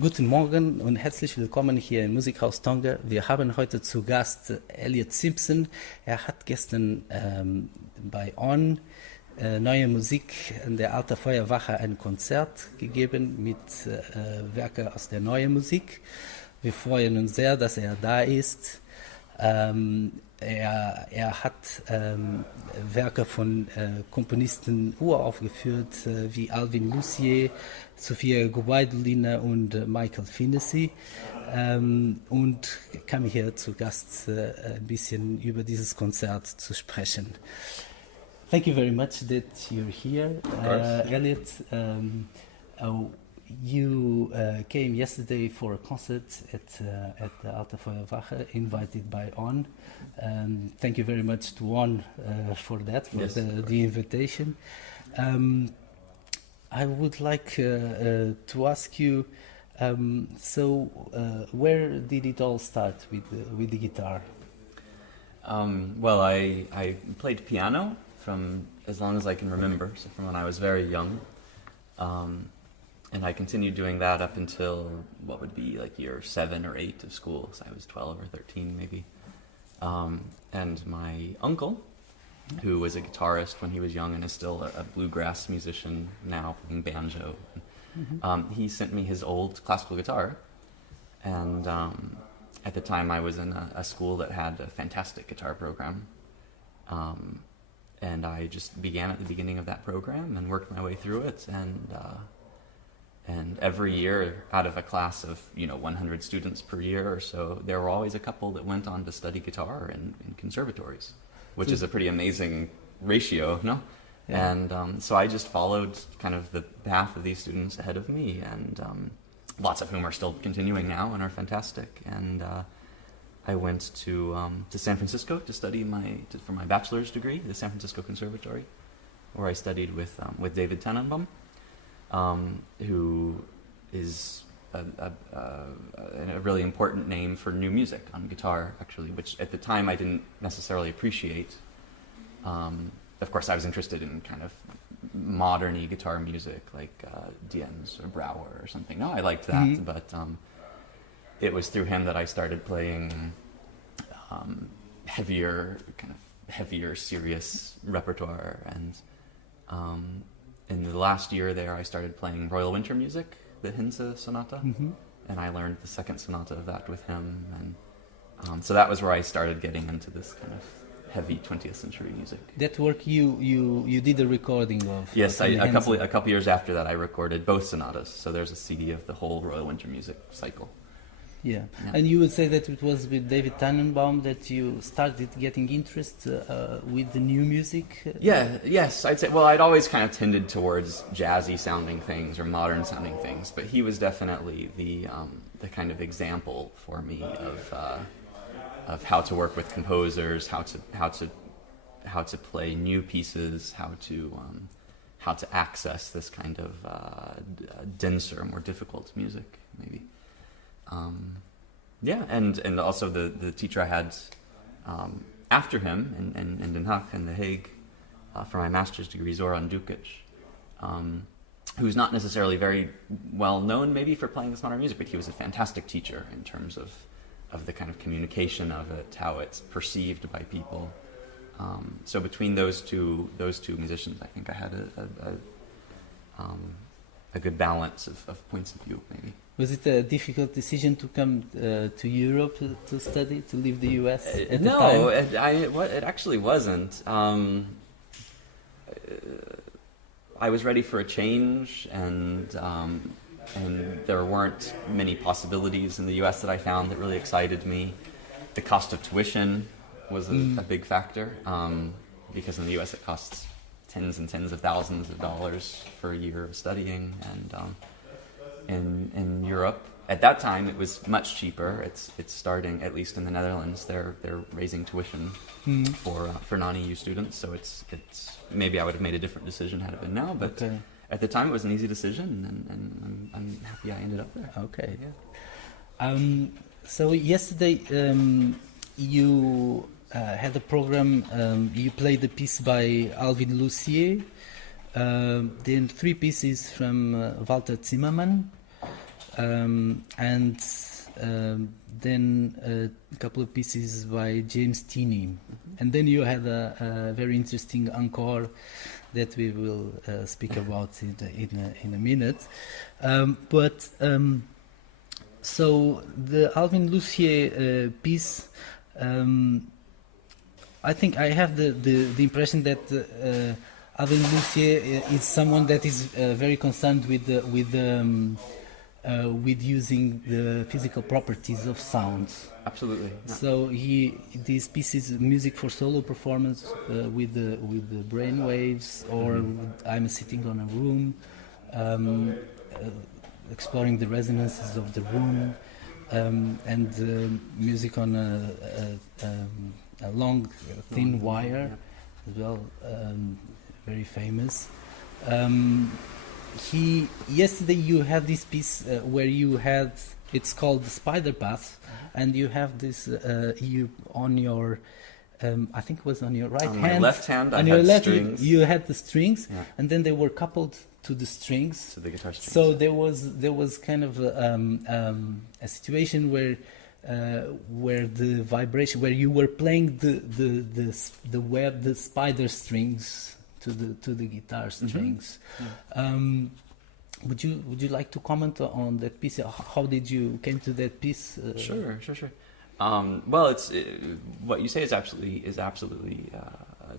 Guten Morgen und herzlich willkommen hier im Musikhaus Tonger. Wir haben heute zu Gast Elliot Simpson. Er hat gestern bei ON Neue Musik in der Alten Feuerwache ein Konzert gegeben mit Werken aus der Neuen Musik. Wir freuen uns sehr, dass er da ist. Er hat Werke von Komponisten uraufgeführt, wie Alvin Lucier, Sophia Gubaidulina und Michael Finnessy. Und kam hier zu Gast ein bisschen über dieses Konzert zu sprechen. Thank you very much that you're here, Elliot. You came yesterday for a concert at the Alte Feuerwache, invited by ON. Thank you very much to ON for that, for yes, the invitation. I would like to ask you, where did it all start with the guitar? Well, I played piano from as long as I can remember, so from when I was very young. And I continued doing that up until what would be like year 7 or 8 of school, so I was 12 or 13 maybe. And my uncle, who was a guitarist when he was young and is still a bluegrass musician now, playing banjo, he sent me his old classical guitar. And at the time I was in a school that had a fantastic guitar program. And I just began at the beginning of that program and worked my way through it. And every year, out of a class of 100 students per year or so, there were always a couple that went on to study guitar in conservatories, which is a pretty amazing ratio, no? Yeah. And so I just followed kind of the path of these students ahead of me, and lots of whom are still continuing now and are fantastic. And I went to San Francisco to study for my bachelor's degree, the San Francisco Conservatory, where I studied with David Tannenbaum. Who is a really important name for new music on guitar, actually, which at the time I didn't necessarily appreciate. Of course, I was interested in kind of modern-y guitar music, like Diens or Brouwer or something. No, I liked that, but it was through him that I started playing heavier, serious repertoire. And in the last year there, I started playing Royal Winter Music, the Hinze Sonata, and I learned the second sonata of that with him. And so that was where I started getting into this kind of heavy 20th century music. That work you did a recording of? Yes, a couple years after that I recorded both sonatas, so there's a CD of the whole Royal Winter Music cycle. Yeah. And you would say that it was with David Tannenbaum that you started getting interest with the new music? Yes, I'd say, well, I'd always kind of tended towards jazzy sounding things or modern sounding things, but he was definitely the kind of example for me of how to work with composers, how to play new pieces, how to access this kind of denser, more difficult music, maybe. And also the teacher I had after him in Den Haag and The Hague for my master's degree, Zoran Dukic, who's not necessarily very well known maybe for playing this modern music, but he was a fantastic teacher in terms of the kind of communication of it, how it's perceived by people. So between those two musicians, I think I had a good balance of points of view, maybe. Was it a difficult decision to come to Europe to study, to leave the US at the time? No, it actually wasn't. I was ready for a change, and there weren't many possibilities in the US that I found that really excited me. The cost of tuition was a big factor, because in the US it costs tens and tens of thousands of dollars for a year of studying, and in Europe at that time it was much cheaper. It's starting, at least in the Netherlands, they're raising tuition for non-EU students, so it's maybe I would have made a different decision had it been now, but at the time it was an easy decision, and I'm happy I ended up there. Okay, yeah. So yesterday you had a program, you played a piece by Alvin Lucier, then 3 pieces from Walter Zimmermann, and then a couple of pieces by James Tenney. And then you had a very interesting encore that we will speak about in a minute. So the Alvin Lucier piece, I think I have the impression that Alvin Lucier is someone that is very concerned with using the physical properties of sounds. Absolutely. Yeah. So this piece is music for solo performance with the brain waves, or I'm sitting on a room, exploring the resonances of the room, and music on a long thin wire as well, very famous. Yesterday you had this piece where you had, it's called the Spider Path, and you have this you on your I think it was on your right on hand. My left hand, on I your had left strings. you had the strings, Yeah. and then they were coupled to the strings. To the guitar strings. So there was kind of a situation where the vibration, where you were playing the spider strings to the guitar strings. Yeah. Would you like to comment on that piece? How did you came to that piece? Sure. Well, it's what you say is absolutely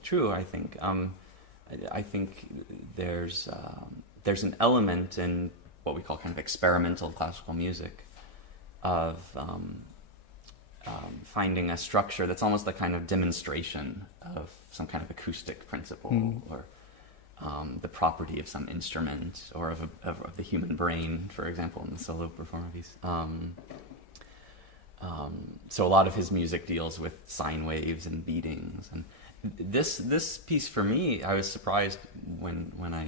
true. I think. I think there's an element in what we call kind of experimental classical music of finding a structure that's almost a kind of demonstration of some kind of acoustic principle or the property of some instrument or of the human brain, for example, in the solo performance. So a lot of his music deals with sine waves and beatings, and this piece for me, I was surprised when I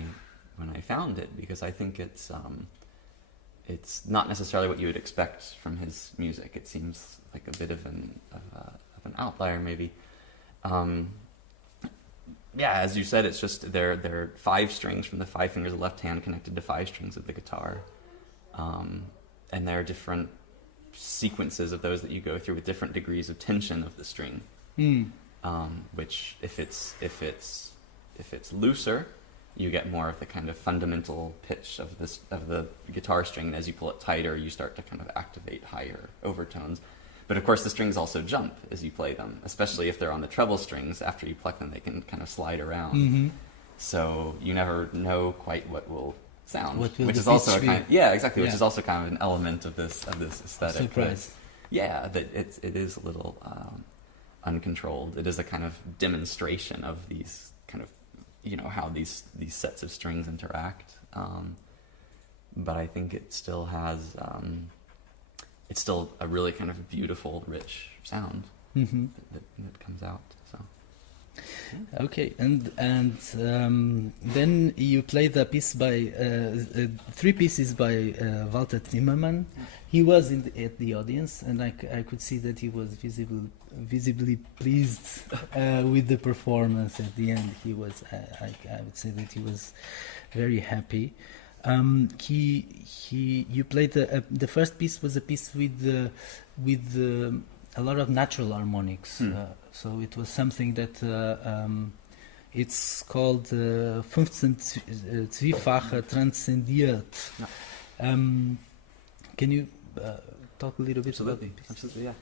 found it, because I think it's not necessarily what you would expect from his music. It seems like a bit of an outlier, maybe. Yeah, as you said, it's just there are 5 strings from the 5 fingers of the left hand connected to 5 strings of the guitar, and there are different sequences of those that you go through with different degrees of tension of the string. Which, if it's looser, you get more of the kind of fundamental pitch of the guitar string, and as you pull it tighter, you start to kind of activate higher overtones. But of course, the strings also jump as you play them, especially if they're on the treble strings. After you pluck them, they can kind of slide around. So you never know quite what will sound, which is also a kind of, which is also kind of an element of this aesthetic. Surprise. That it is a little uncontrolled. It is a kind of demonstration of these kind of how these sets of strings interact. But I think it still has it's still a really kind of beautiful, rich sound that comes out. So. Okay, and then you played a piece by 3 pieces by Walter Zimmermann. He was at the audience, and I could see that he was visibly pleased with the performance. At the end, he was. I would say that he was very happy. You played the first piece was a piece with a lot of natural harmonics. So it was something that it's called 15 Zwiefache Transzendiert. Can you talk a little bit about it? Absolutely, yeah.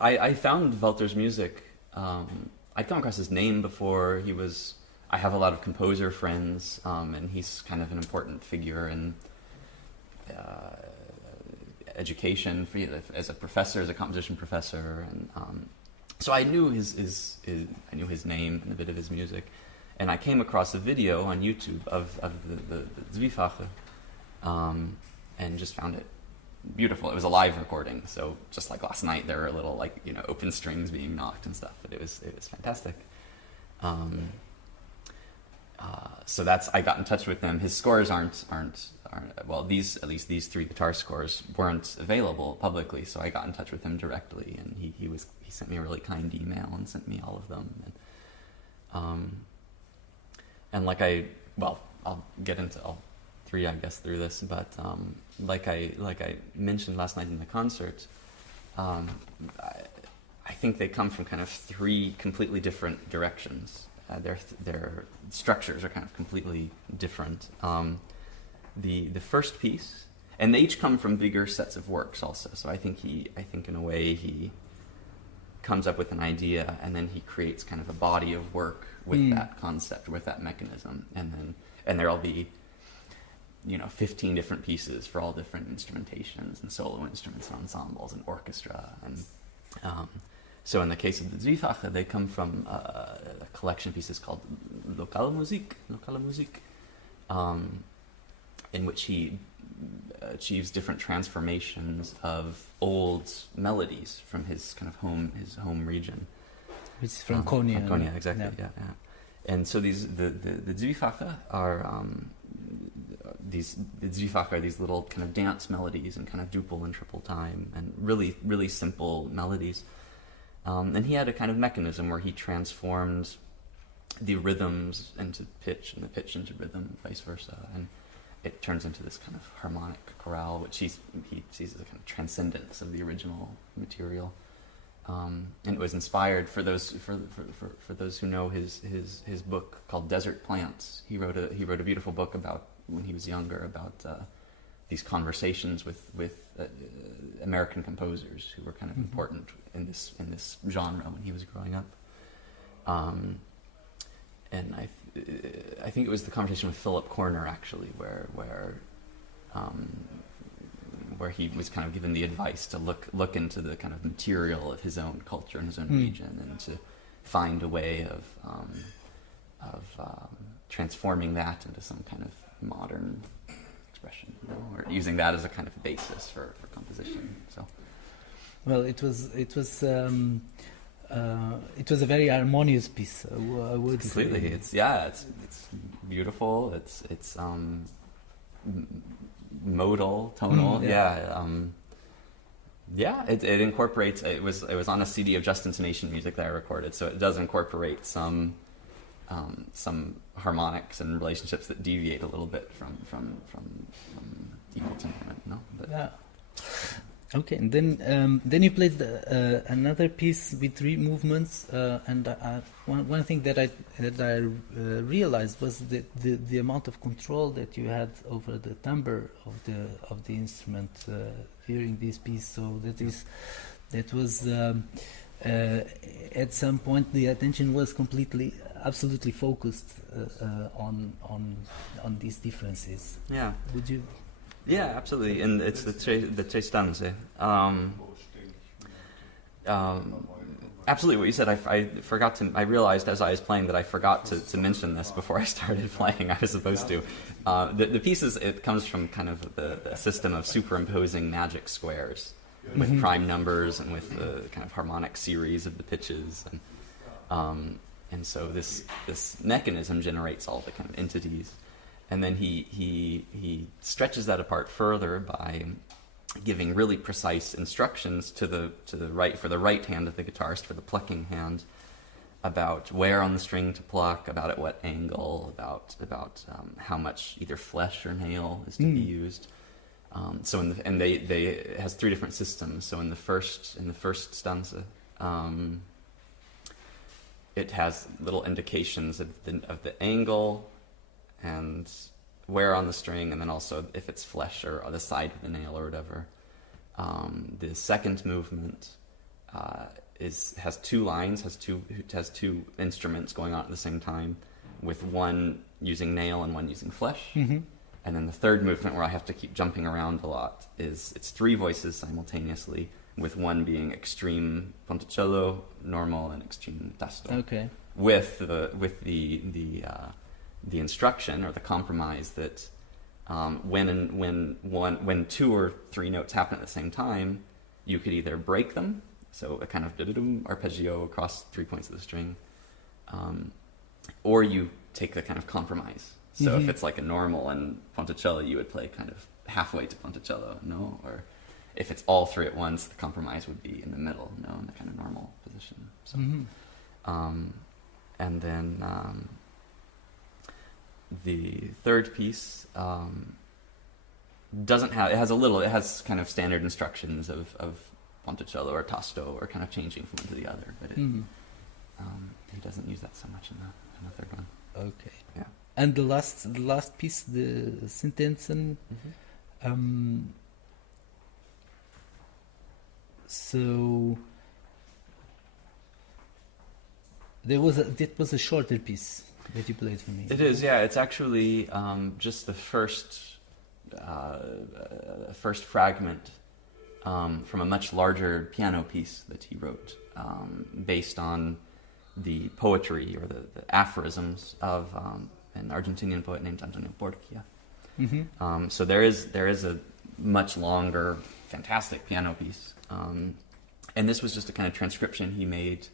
I found Walter's music. I'd come across his name before. I have a lot of composer friends, and he's kind of an important figure in education as a professor, as a composition professor, and so I knew his name and a bit of his music, and I came across a video on YouTube of the Zwiefache, and just found it beautiful. It was a live recording, so just like last night, there were little open strings being knocked and stuff, but it was fantastic. So I got in touch with him. His scores aren't well, at least these 3 guitar scores weren't available publicly, so I got in touch with him directly, and he sent me a really kind email and sent me all of them. And I'll three, I guess, through this. But like I mentioned last night in the concert, I think they come from kind of three completely different directions. Their structures are kind of completely different. The first piece, and they each come from bigger sets of works also. So I think in a way he comes up with an idea and then he creates kind of a body of work with that concept, with that mechanism, and there'll be 15 different pieces for all different instrumentations and solo instruments and ensembles and orchestra. And so in the case of the Zwiefache, they come from a collection of pieces called lokale Musik, in which he achieves different transformations of old melodies from his kind of home region. Which is from Koan. From Koan, exactly. Yeah. And so the Zwiefache are these little kind of dance melodies and kind of duple and triple time and really, really simple melodies. And he had a kind of mechanism where he transformed the rhythms into pitch and the pitch into rhythm, vice versa, and it turns into this kind of harmonic chorale, which he sees as a kind of transcendence of the original material. And it was inspired for those who know his book called Desert Plants. He wrote a beautiful book about when he was younger about these conversations with American composers who were kind of important in this genre when he was growing up. And I think it was the conversation with Philip Corner actually, where he was kind of given the advice to look into the kind of material of his own culture and his own region, and to find a way of transforming that into some kind of modern expression, or using that as a kind of basis for composition. So, well, it was a very harmonious piece. I would completely. say. It's beautiful. It's modal, tonal. It incorporates. It was on a CD of Just Intonation music that I recorded, so it does incorporate some harmonics and relationships that deviate a little bit from equal temperament. No, but, yeah. Okay, and then you played another piece with three movements, and one thing that I realized was the amount of control that you had over the timbre of the instrument during this piece. So that was at some point the attention was absolutely focused on these differences. Yeah. Would you? Yeah, absolutely, and it's the Tre Stanze. Absolutely, what you said. I realized as I was playing that I forgot to mention this before I started playing. I was supposed to. The pieces, it comes from kind of the system of superimposing magic squares with prime numbers and with the kind of harmonic series of the pitches, and so this mechanism generates all the kind of entities. And then he stretches that apart further by giving really precise instructions to the right, for the right hand of the guitarist, for the plucking hand, about where on the string to pluck, about at what angle, about how much either flesh or nail is to be used. So it has three different systems. So in the first stanza, it has little indications of the angle and where on the string, and then also if it's flesh or the side of the nail or whatever. The second movement has two lines, has two instruments going on at the same time, with one using nail and one using flesh. And then the third movement, where I have to keep jumping around a lot, it's three voices simultaneously, with one being extreme ponticello, normal, and extreme tasto. Okay. With the instruction or the compromise that when two or three notes happen at the same time, you could either break them, so a kind of arpeggio across 3 points of the string, or you take the kind of compromise. So if it's like a normal and ponticello, you would play kind of halfway to ponticello, no? Or if it's all three at once, the compromise would be in the middle, no, in the kind of normal position. So, and then the third piece doesn't have, it has kind of standard instructions of ponticello or tasto or kind of changing from one to the other, but he doesn't use that so much in the third one. Okay. Yeah. And the last piece, the Sentenzen. So that was a shorter piece that you played for me. It is, yeah. It's actually just the first fragment from a much larger piano piece that he wrote, based on the poetry or the aphorisms of an Argentinian poet named Antonio Borgia. So there is a much longer, fantastic piano piece, and this was just a kind of transcription he made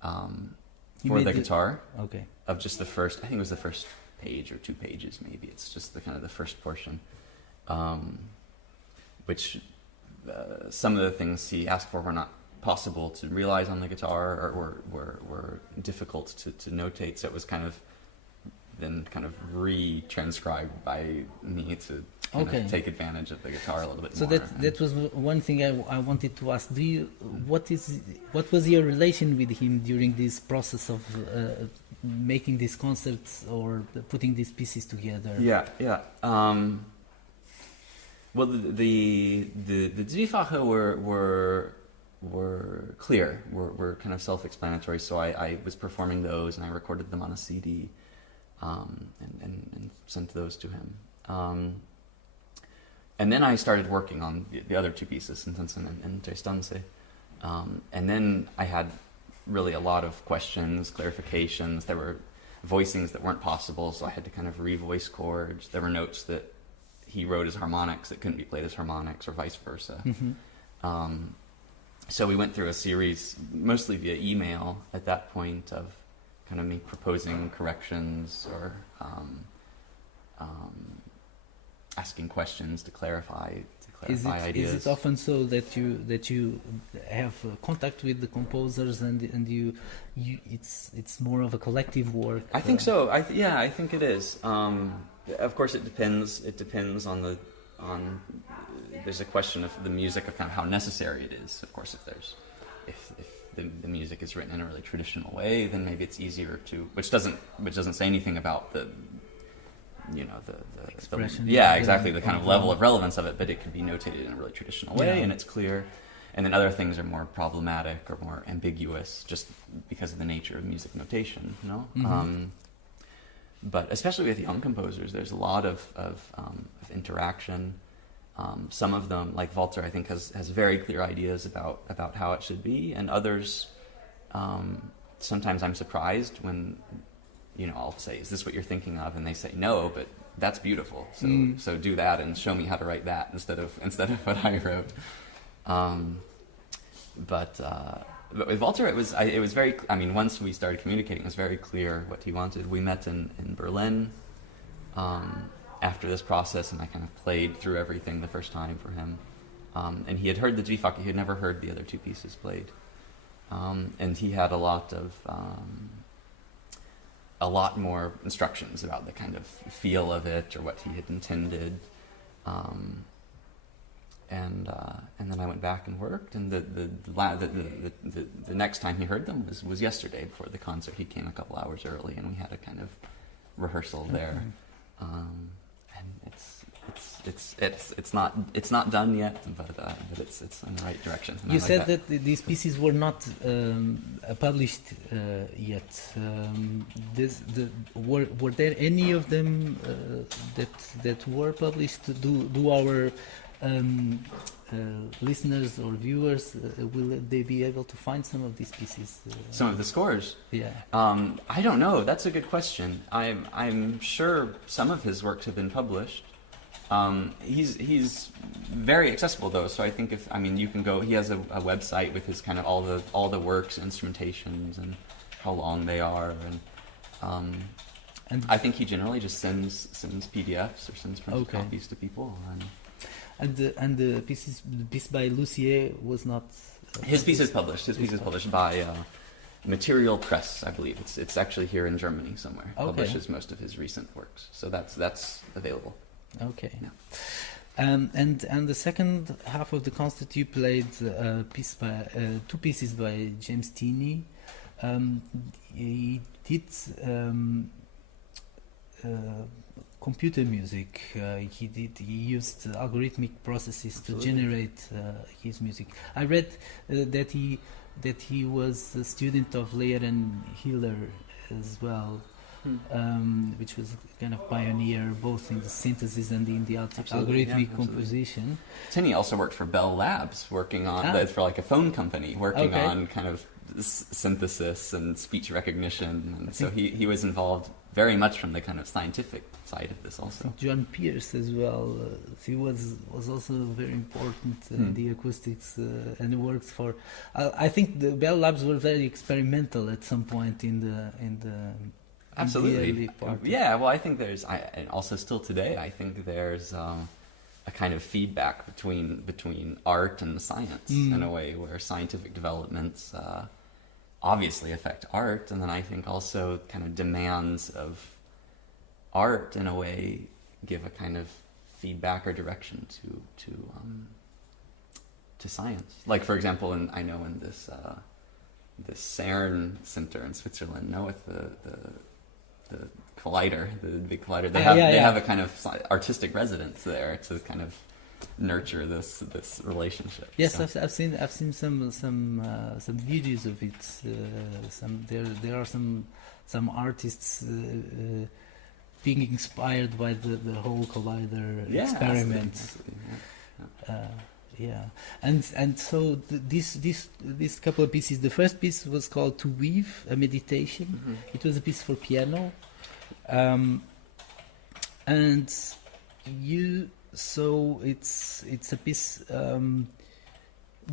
for the guitar. Okay. Of just the first, I think it was the first page or 2 pages, maybe. It's just the kind of the first portion, which some of the things he asked for were not possible to realize on the guitar, or were difficult to notate. So it was kind of then kind of re-transcribed by me to kind of take advantage of the guitar a little bit more. So that was one thing I wanted to ask. What was your relation with him during this process of making these concerts or putting these pieces together? Yeah. Well, the Zwiefache were clear, were kind of self-explanatory. So I was performing those, and I recorded them on a CD, and sent those to him. And then I started working on the other 2 pieces, Sentenzen and Tre Stanze. And then I had really a lot of questions, clarifications. There were voicings that weren't possible, so I had to kind of re-voice chords. There were notes that he wrote as harmonics that couldn't be played as harmonics, or vice versa. So we went through a series, mostly via email at that point, of kind of me proposing corrections or asking questions to clarify ideas. Is it often so that you have contact with the composers and you it's more of a collective work? I think so. I think it is. Of course, it depends. It depends on there's a question of the music, of kind of how necessary it is. Of course, if the music is written in a really traditional way, then maybe it's easier to, which doesn't say anything about the expression. Exactly, the kind of level of relevance of it, but it can be notated in a really traditional way, and it's clear. And then other things are more problematic or more ambiguous, just because of the nature of music notation, you know. But especially with young composers, there's a lot of interaction. Some of them, like Walter, I think has very clear ideas about how it should be, and others, sometimes I'm surprised when, I'll say, "Is this what you're thinking of?" And they say, "No, but that's beautiful. So do that and show me how to write that instead of what I wrote." But with Walter, it was very. I mean, once we started communicating, it was very clear what he wanted. We met in Berlin after this process, and I kind of played through everything the first time for him. And he had heard the Zwiefache; he had never heard the other 2 pieces played, and he had a lot more instructions about the kind of feel of it or what he had intended. And then I went back and worked, and the next time he heard them was yesterday before the concert. He came a couple hours early, and we had a kind of rehearsal there. And it's not done yet, but it's in the right direction. You said that these pieces were not published yet. Were there any of them that were published? Do our listeners or viewers, will they be able to find some of these pieces? Some of the scores? Yeah. I don't know. That's a good question. I'm sure some of his works have been published. He's very accessible though, so I think you can go. He has a website with his kind of all the works, instrumentations, and how long they are, and I think he generally just sends PDFs or sends printed copies to people. And the piece by Lucier was not. His piece is published. His piece is published by Material Press, I believe. It's actually here in Germany somewhere. Okay. Publishes most of his recent works, so that's available. Okay. Yeah. And the second half of the concert, you played two pieces by James Tenney. He did computer music. He used algorithmic processes to generate his music. I read that he was a student of Leyer and Hiller as well. Which was kind of pioneer both in the synthesis and in the algorithmic composition. Tenney also worked for Bell Labs, working on for like a phone company, working on kind of synthesis and speech recognition, and so he was involved very much from the kind of scientific side of this also. John Pierce as well. He was also very important in the acoustics and worked for. I think the Bell Labs were very experimental at some point in the. Absolutely. Yeah, well, I think and also still today, I think there's a kind of feedback between art and science in a way, where scientific developments obviously affect art, and then I think also kind of demands of art in a way give a kind of feedback or direction to science. Like, for example, I know in this CERN center in Switzerland, with the collider, the big collider. They have a kind of artistic residence there to kind of nurture this relationship. Yes, so. I've seen some videos of it. There are some artists being inspired by the whole collider experiment. And so this couple of pieces. The first piece was called "To Weave," a meditation. It was a piece for piano, and so it's a piece.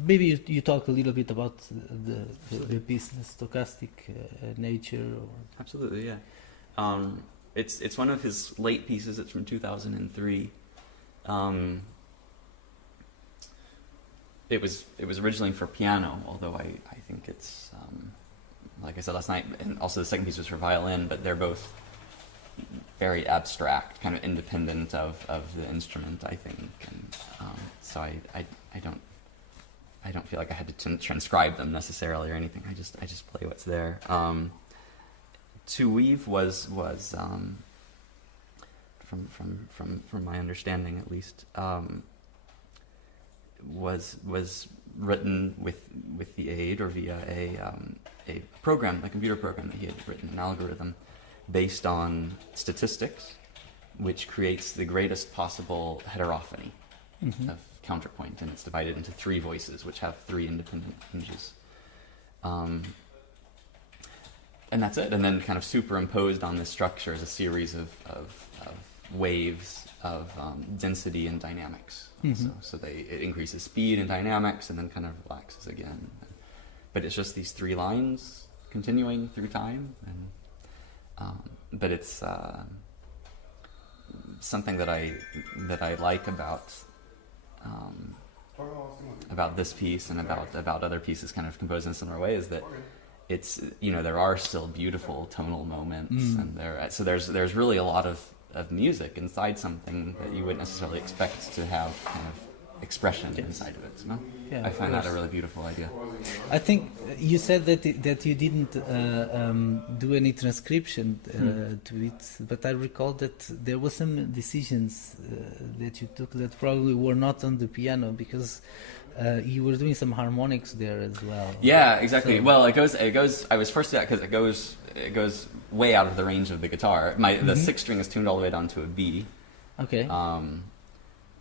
Maybe you talk a little bit about the piece, the stochastic nature. Absolutely, yeah. It's one of his late pieces. It's from 2003. It was originally for piano, although I think it's like I said last night, and also the second piece was for violin, but they're both very abstract, kind of independent of the instrument, I think, and so I don't feel like I had to transcribe them necessarily or anything. I just play what's there. To Weave was from my understanding at least. Was written with the aid or via a program, a computer program that he had written, an algorithm based on statistics, which creates the greatest possible heterophony of counterpoint, and it's divided into three voices, which have three independent hinges. And that's it. And then kind of superimposed on this structure is a series of waves of density and dynamics. So it increases speed and dynamics and then kind of relaxes again. But it's just these three lines continuing through time. And but it's something that I like about this piece and about other pieces kind of composed in a similar way is that it's, there are still beautiful tonal moments and there's really a lot of music inside something that you wouldn't necessarily expect to have kind of expression inside of it. I find that a really beautiful idea. I think you said that you didn't do any transcription to it, but I recall that there were some decisions that you took that probably were not on the piano because you were doing some harmonics there as well. Yeah, exactly. So, well, it goes. I was forced to that because it goes way out of the range of the guitar. The sixth string is tuned all the way down to a B. Okay.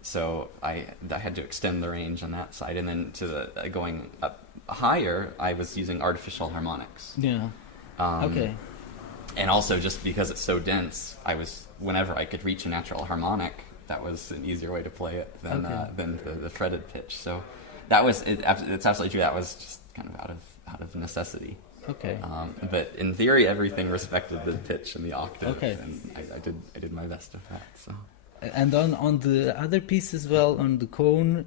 So I had to extend the range on that side, and then to the going up higher, I was using artificial harmonics. Yeah. Okay. And also, just because it's so dense, whenever I could reach a natural harmonic, that was an easier way to play it than the fretted pitch. So that was it's absolutely true. That was just kind of out of necessity. Okay. But in theory, everything respected the pitch and the octave. Okay. And I did my best with that. So. And on the other piece as well, on the Koan,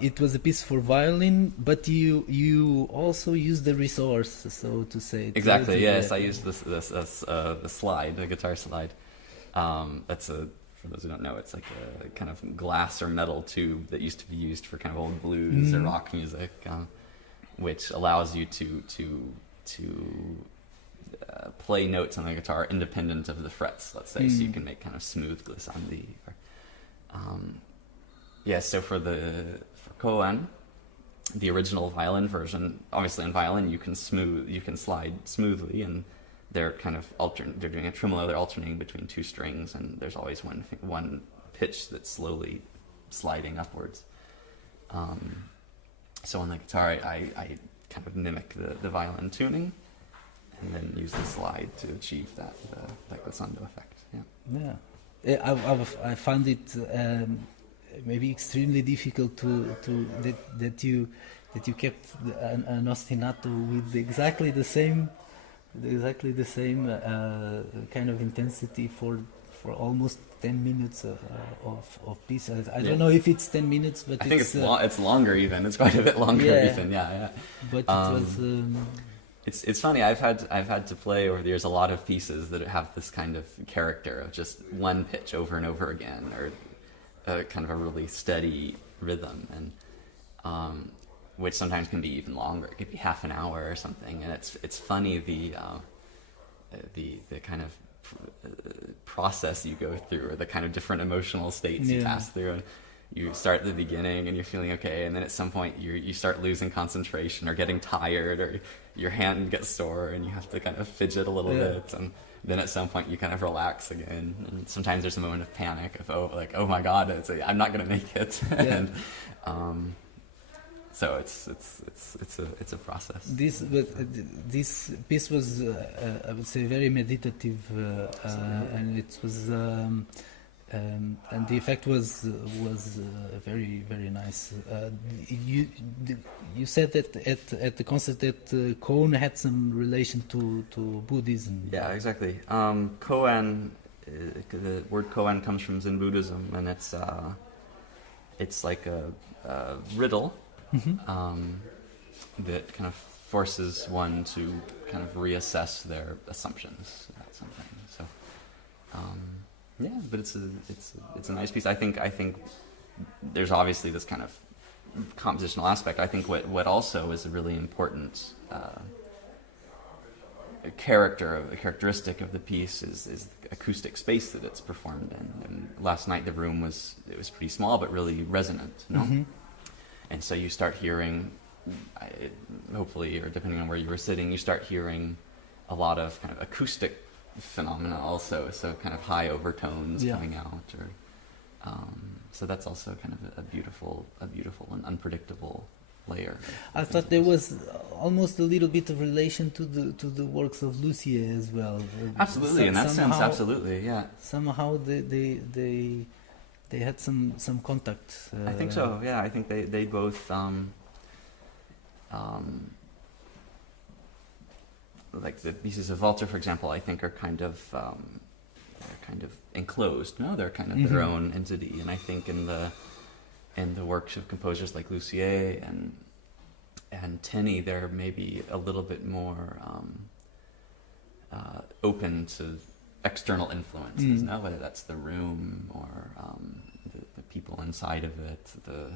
it was a piece for violin, but you also used the resource, so to say. Exactly. Yes, I used the slide, the guitar slide. That's for those who don't know, it's like a kind of glass or metal tube that used to be used for kind of old blues or rock music, which allows you to play notes on the guitar independent of the frets, let's say, so you can make kind of smooth glissandi. So for Koan, the original violin version, obviously in violin you can slide smoothly, and they're kind of they're doing a tremolo, they're alternating between two strings, and there's always one pitch that's slowly sliding upwards. So on the guitar I kind of mimic the violin tuning, and then use the slide to achieve that glissando effect. I found it maybe extremely difficult that you kept an ostinato with exactly the same kind of intensity for almost 10 minutes of piece. I don't know if it's 10 minutes, but I think it's longer even. It's quite a bit longer even. Yeah. But it was. It's funny. I've had to play over the years a lot of pieces that have this kind of character of just one pitch over and over again, or kind of a really steady rhythm, and which sometimes can be even longer. It could be half an hour or something. And it's funny the kind of process you go through, or the kind of different emotional states you pass through. And you start at the beginning and you're feeling okay, and then at some point you start losing concentration or getting tired, or your hand gets sore and you have to kind of fidget a little bit, and then at some point you kind of relax again. And sometimes there's a moment of panic of oh my god, I'm not going to make it. And so it's a process. This piece was I would say very meditative, and it was and the effect was very, very nice. You said that at the concert that Koan had some relation to Buddhism. Yeah, exactly. Koan, the word Koan comes from Zen Buddhism, and it's like a riddle that kind of forces one to kind of reassess their assumptions about something. So. But it's a nice piece. I think there's obviously this kind of compositional aspect. I think what also is a really important characteristic of the piece is the acoustic space that it's performed in. And last night the room was pretty small but really resonant, you know? And so you start hearing, hopefully, or depending on where you were sitting, you start hearing a lot of kind of acoustic phenomena also, so kind of high overtones coming out, or so that's also kind of a beautiful and unpredictable layer. I thought there was almost a little bit of relation to the works of Lucier as well. Absolutely, in that sense, absolutely, yeah. Somehow they had some contact. I think so. Yeah, I think they both. Like the pieces of Walter, for example, I think are kind of enclosed. No, they're kind of their own entity. And I think in the works of composers like Lucier and Tenney, they're maybe a little bit more open to external influences. No, whether that's the room or the people inside of it, the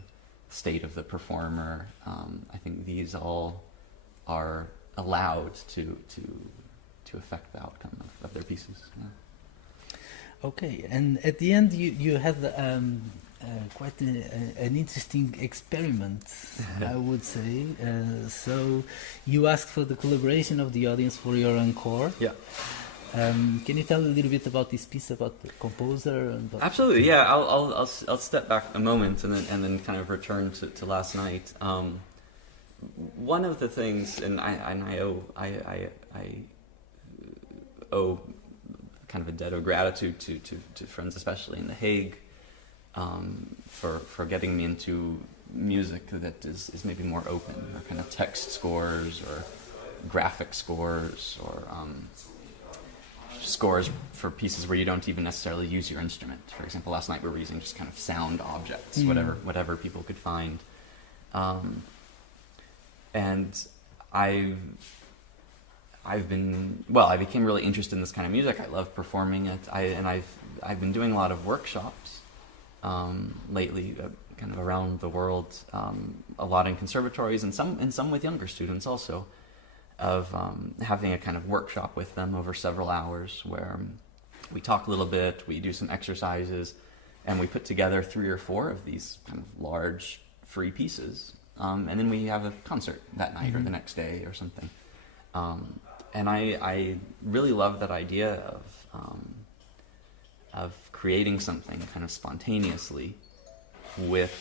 state of the performer. I think these all are allowed to affect the outcome of their pieces. Yeah. Okay, and at the end you had quite an interesting experiment, I would say. So you asked for the collaboration of the audience for your encore. Yeah. Can you tell a little bit about this piece, about the composer? Absolutely, yeah. I'll step back a moment and then kind of return to last night. One of the things, and I owe kind of a debt of gratitude to friends, especially in The Hague, for getting me into music that is maybe more open, or kind of text scores or graphic scores, or scores for pieces where you don't even necessarily use your instrument. For example, last night we were using just kind of sound objects, whatever people could find. And I became really interested in this kind of music. I love performing it. I've been doing a lot of workshops lately, kind of around the world, a lot in conservatories and some with younger students also, of having a kind of workshop with them over several hours where we talk a little bit, we do some exercises, and we put together 3 or 4 of these kind of large free pieces, and then we have a concert that night or the next day or something. And I really love that idea of creating something kind of spontaneously with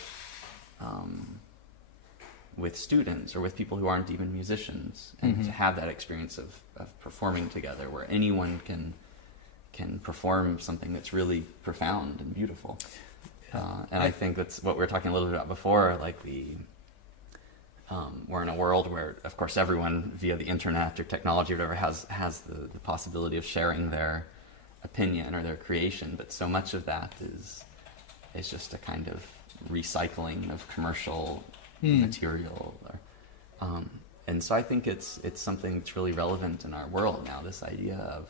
students or with people who aren't even musicians, and to have that experience of performing together where anyone can perform something that's really profound and beautiful. And I think that's what we were talking a little bit about before, like we're in a world where, of course, everyone via the internet or technology or whatever has the possibility of sharing their opinion or their creation, but so much of that is just a kind of recycling of commercial material. And so I think it's something that's really relevant in our world now, this idea of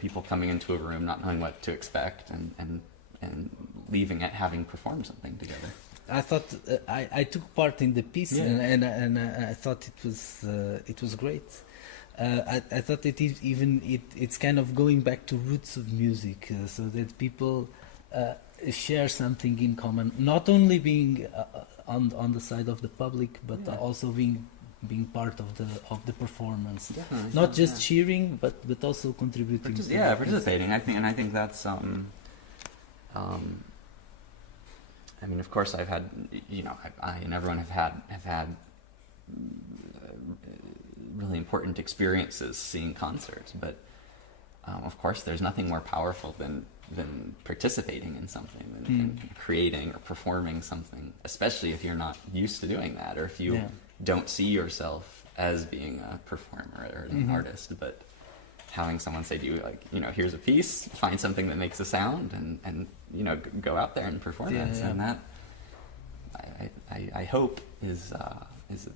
people coming into a room not knowing what to expect and leaving it having performed something together. I thought I took part in the piece, and I thought it was great. I thought it's kind of going back to roots of music, so that people share something in common, not only being on the side of the public, but also being part of the performance. Not just cheering, but also contributing. Participating. I think that's. I mean, of course, I've had, I and everyone have had really important experiences seeing concerts, but of course, there's nothing more powerful than participating in something, than creating or performing something, especially if you're not used to doing that, or if you don't see yourself as being a performer or an artist, but having someone say to you, like, here's a piece, find something that makes a sound, and go out there and perform it. And that, I hope, is a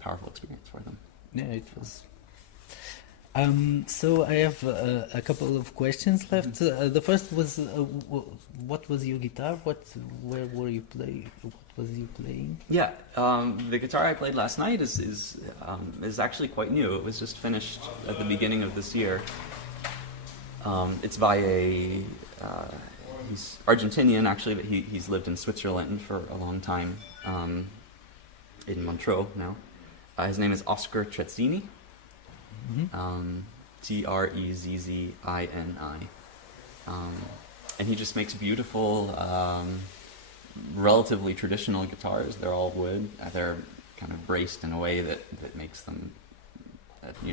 powerful experience for them. Yeah, it was. So I have a couple of questions left. The first was, what was your guitar? Where were you playing? What was you playing? Yeah, the guitar I played last night is actually quite new. It was just finished at the beginning of this year. It's by he's Argentinian actually, but he's lived in Switzerland for a long time, in Montreux now. His name is Oscar Trezzini. Trezzini. And he just makes beautiful, relatively traditional guitars. They're all wood. They're kind of braced in a way that makes them,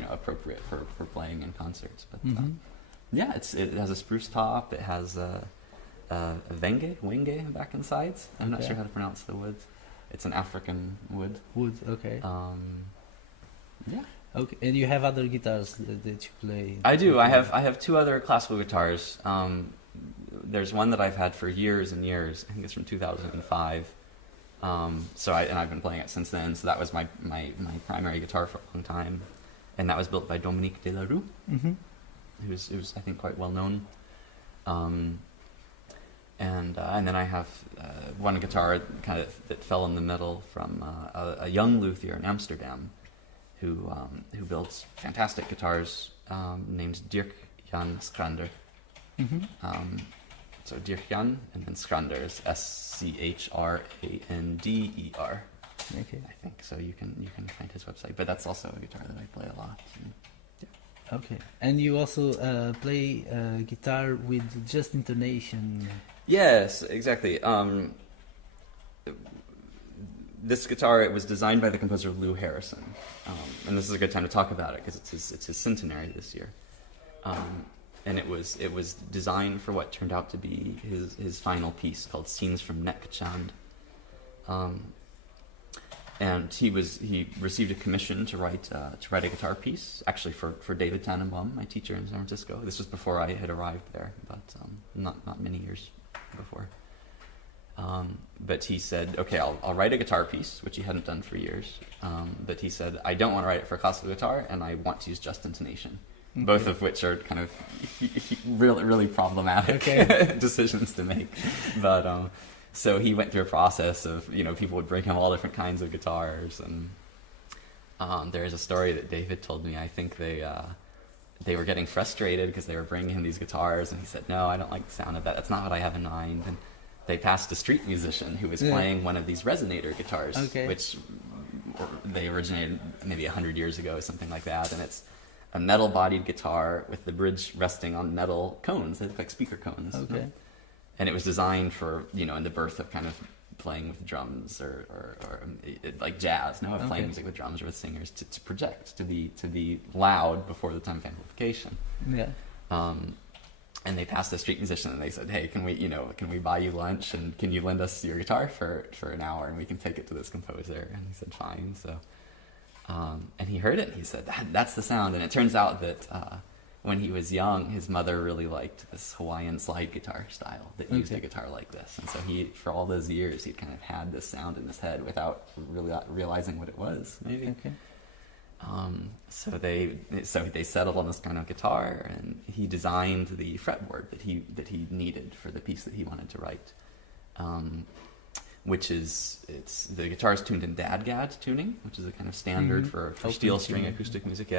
appropriate for playing in concerts. But it has a spruce top. It has a wenge back and sides. I'm not sure how to pronounce the wood. It's an African wood. Wood, okay. Okay, and you have other guitars that you play? I do. I have 2 other classical guitars. There's one that I've had for years and years. I think it's from 2005. I've been playing it since then. So that was my primary guitar for a long time, and that was built by Dominique Delarue, who's I think quite well known. And then I have one guitar kind of that fell in the middle from a young luthier in Amsterdam, who builds fantastic guitars, named Dirk Jan Schrander. So Dirk Jan, and then Schrander is Schrander. Okay. I think so. You can find his website, but that's also a guitar that I play a lot. Okay, and you also play guitar with just intonation. Yes, exactly. This guitar, it was designed by the composer Lou Harrison, and this is a good time to talk about it because it's his centenary this year. And it was designed for what turned out to be his final piece called Scenes from Nekchand. and he received a commission to write a guitar piece, actually for David Tannenbaum, my teacher in San Francisco. This was before I had arrived there, but not many years before. But he said, okay, I'll write a guitar piece, which he hadn't done for years. But he said, I don't want to write it for classical guitar, and I want to use just intonation. Okay. Both of which are kind of really, really problematic decisions to make. But so he went through a process of, people would bring him all different kinds of guitars. And there is a story that David told me. I think they were getting frustrated because they were bringing him these guitars, and he said, no, I don't like the sound of that. That's not what I have in mind. And they passed a street musician who was playing one of these resonator guitars, which they originated maybe 100 years ago, something like that. And it's a metal-bodied guitar with the bridge resting on metal cones. They look like speaker cones. Okay. And it was designed for, in the birth of kind of playing with drums or like jazz, playing music with drums or with singers to project, to be loud before the time of amplification. Yeah. And they passed the street musician and they said, hey, can we buy you lunch, and can you lend us your guitar for an hour and we can take it to this composer? And he said, fine. So, and he heard it and he said, that's the sound. And it turns out that when he was young, his mother really liked this Hawaiian slide guitar style that used a guitar like this. And so for all those years, he'd kind of had this sound in his head without really realizing what it was, maybe. Okay. So they settled on this kind of guitar, and he designed the fretboard that he needed for the piece that he wanted to write, which is the guitar is tuned in DADGAD tuning, which is a kind of standard for steel string acoustic music,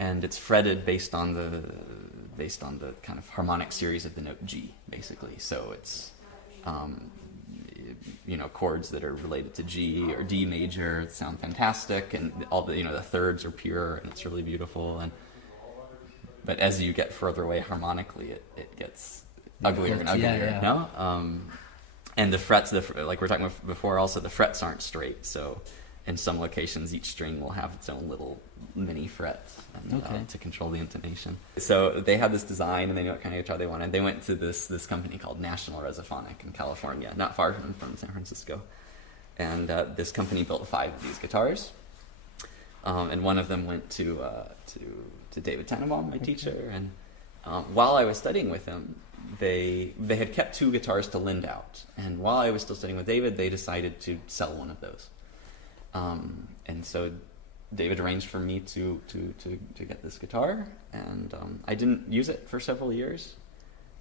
and it's fretted based on the kind of harmonic series of the note G, basically. So it's chords that are related to G or D major sound fantastic, and all the the thirds are pure, and it's really beautiful. But as you get further away harmonically, it gets uglier and uglier. No, and the frets, like we were talking about before, also the frets aren't straight. So in some locations, each string will have its own little mini frets to control the intonation. So they had this design, and they knew what kind of guitar they wanted. They went to this company called National Resophonic in California, not far from San Francisco. And this company built 5 of these guitars. And one of them went to David Tannenbaum, my teacher. And while I was studying with him, they had kept 2 guitars to lend out. And while I was still studying with David, they decided to sell one of those. And so David arranged for me to get this guitar, and I didn't use it for several years.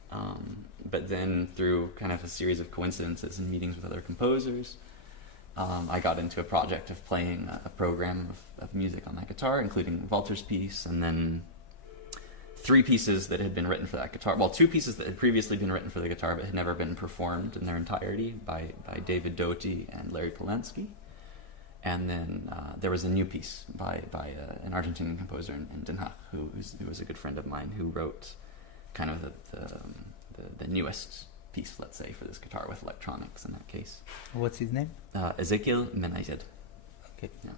But then through kind of a series of coincidences and meetings with other composers, I got into a project of playing a program of music on that guitar, including Walter's piece, and then 3 pieces that had been written for that guitar. Well, 2 pieces that had previously been written for the guitar but had never been performed in their entirety by David Doty and Larry Polanski. And then there was a new piece by an Argentinian composer in Den Haag, who was a good friend of mine, who wrote kind of the newest piece, let's say, for this guitar with electronics in that case. What's his name? Ezekiel Menayed. Okay. Yeah.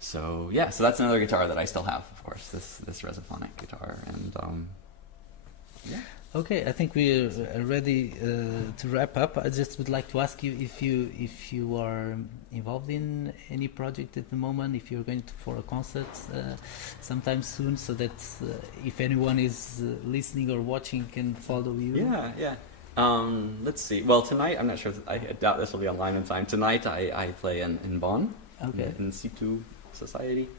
So that's another guitar that I still have, of course, this Resophonic guitar, and yeah. Okay, I think we're ready to wrap up. I just would like to ask you if you are involved in any project at the moment, if you're going for a concert sometime soon, so that if anyone is listening or watching can follow you. Yeah. Let's see. Well, tonight, I'm not sure. I doubt this will be online in time. Tonight, I play in Bonn, in Situ Society.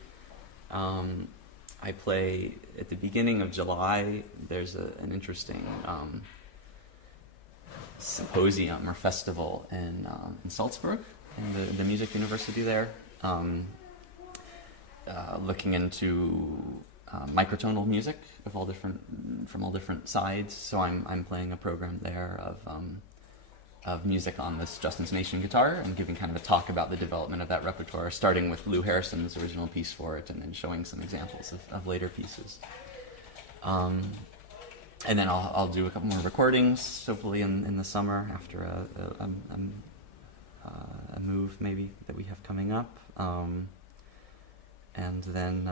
I play at the beginning of July. There's an interesting symposium or festival in Salzburg, in the music university there, looking into microtonal music from all different sides. So I'm playing a program there of music on this just intonation guitar, and giving kind of a talk about the development of that repertoire, starting with Lou Harrison's original piece for it, and then showing some examples of later pieces. And then I'll do a couple more recordings, hopefully in the summer, after a move maybe that we have coming up. And then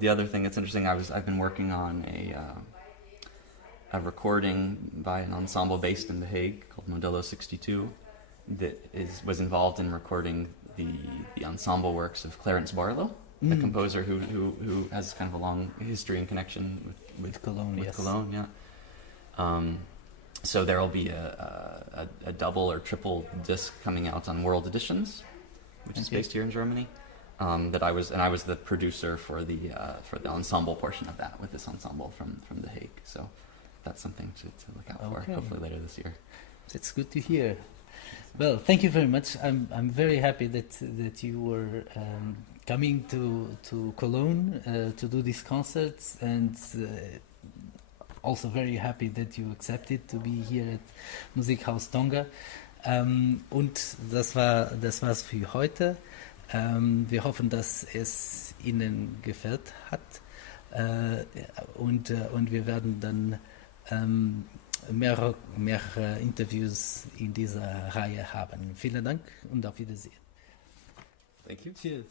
the other thing that's interesting, I've been working on a recording by an ensemble based in The Hague called Modello 62 that was involved in recording the ensemble works of Clarence Barlow, the composer who has kind of a long history and connection with Cologne. With Yes. Cologne, yeah. So there will be a double or triple disc coming out on World Editions, which is based here in Germany. That I was the producer for the ensemble portion of that with this ensemble from The Hague. So that's something to look out for. Hopefully later this year. That's good to hear. Well, thank you very much. I'm very happy that you were coming to Cologne to do these concerts, and also very happy that you accepted to be here at Musikhaus Tonger. Und das war's für heute. Wir hoffen, dass es Ihnen gefällt hat, und wir werden dann mehrere Interviews in dieser Reihe haben. Vielen Dank und auf Wiedersehen. Thank you. Cheers.